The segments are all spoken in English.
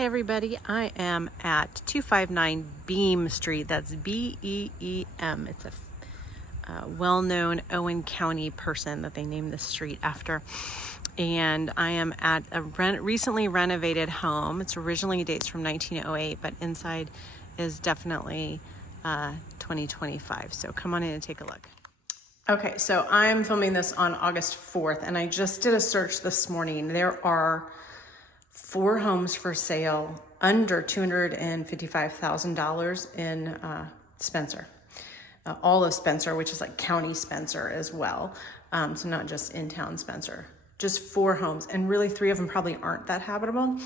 Hey everybody, I am at 259 Beem Street. That's B-E-E-M. It's a well-known Owen County person that they named this street after. And I am at a recently renovated home. It's originally dates from 1908, but inside is definitely 2025. So come on in and take a look. Okay, so I'm filming this on August 4th, and I just did a search this morning. There are 4 homes for sale under $255,000 in Spencer. All of Spencer, which is like County Spencer as well. So not just in town Spencer, just 4 homes. And really 3 of them probably aren't that habitable.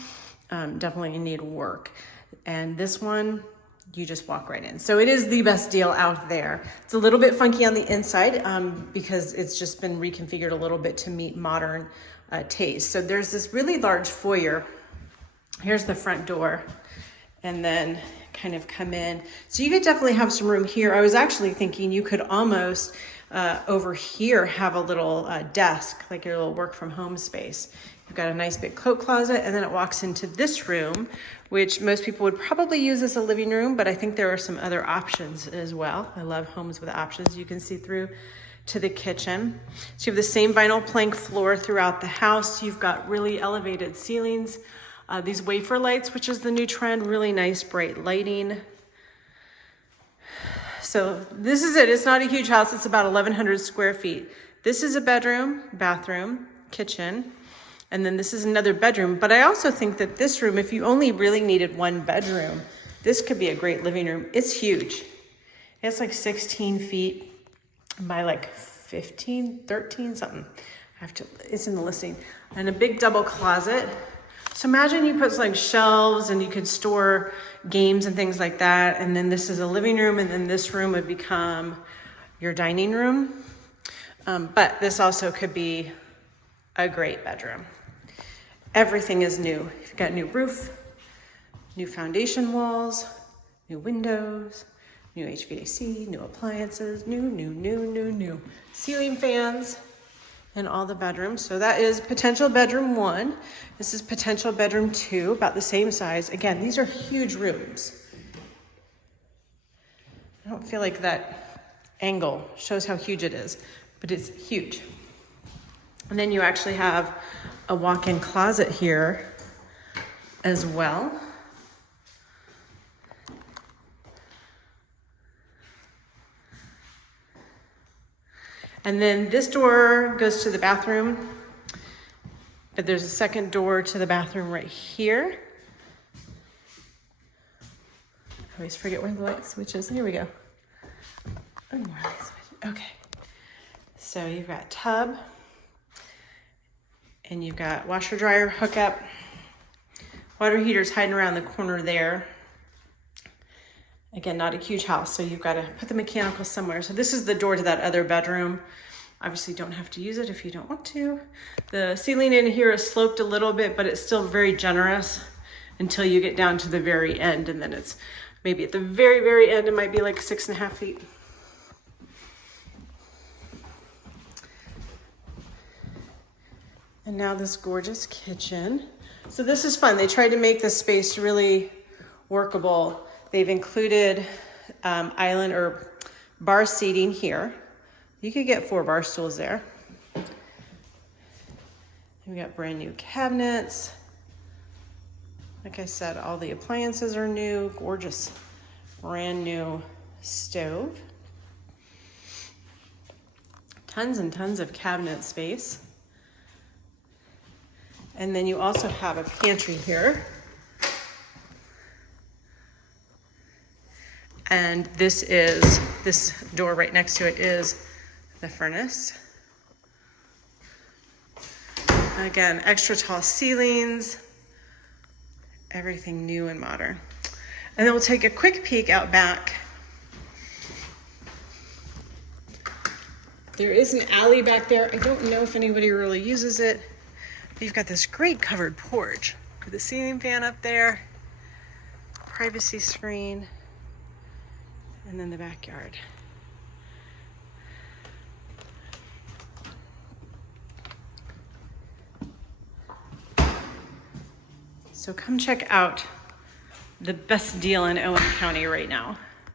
Definitely need work. And this one, you just walk right in. So it is the best deal out there. It's a little bit funky on the inside because it's just been reconfigured a little bit to meet modern taste. So there's this really large foyer. Here's the front door, and then kind of come in. So you could definitely have some room here. I was actually thinking you could almost over here have a little desk, like your little work from home space. You've got a nice big coat closet, and then it walks into this room, which most people would probably use as a living room, but I think there are some other options as well. I love homes with options. You can see through to the kitchen. So you have the same vinyl plank floor throughout the house. You've got really elevated ceilings. These wafer lights, which is the new trend, really nice bright lighting. So this is it. It's not a huge house. It's about 1,100 square feet. This is a bedroom, bathroom, kitchen, and then this is another bedroom. But I also think that this room, if you only really needed 1 bedroom, this could be a great living room. It's huge. It's like 16 feet by like 15, 13, something. It's in the listing. And a big double closet. So imagine you put like shelves and you could store games and things like that. And then this is a living room, and then this room would become your dining room. But this also could be a great bedroom. Everything is new. You've got new roof, new foundation walls, new windows, new HVAC, new appliances, new ceiling fans in all the bedrooms. So that is potential bedroom 1. This is potential bedroom 2, about the same size. Again, these are huge rooms. I don't feel like that angle shows how huge it is, but it's huge. And then you actually have a walk-in closet here as well. And then this door goes to the bathroom, but there's a second door to the bathroom right here. I always forget where the light switch is. Here we go. Oh, more light switch. Okay. So you've got tub, and you've got washer dryer hookup. Water heater's hiding around the corner there. Again, not a huge house, so you've got to put the mechanical somewhere. So this is the door to that other bedroom. Obviously, don't have to use it if you don't want to. The ceiling in here is sloped a little bit, but it's still very generous until you get down to the very end. And then it's maybe at the very, very end, it might be like 6.5 feet. And now this gorgeous kitchen. So this is fun. They tried to make this space really workable. They've included island or bar seating here. You could get 4 bar stools there. We got brand new cabinets. Like I said, all the appliances are new, gorgeous, brand new stove. Tons and tons of cabinet space. And then you also have a pantry here. And this door right next to it is the furnace. Again, extra tall ceilings, everything new and modern. And then we'll take a quick peek out back. There is an alley back there. I don't know if anybody really uses it, but you've got this great covered porch with a ceiling fan up there, privacy screen, and then the backyard. So come check out the best deal in Owen County right now.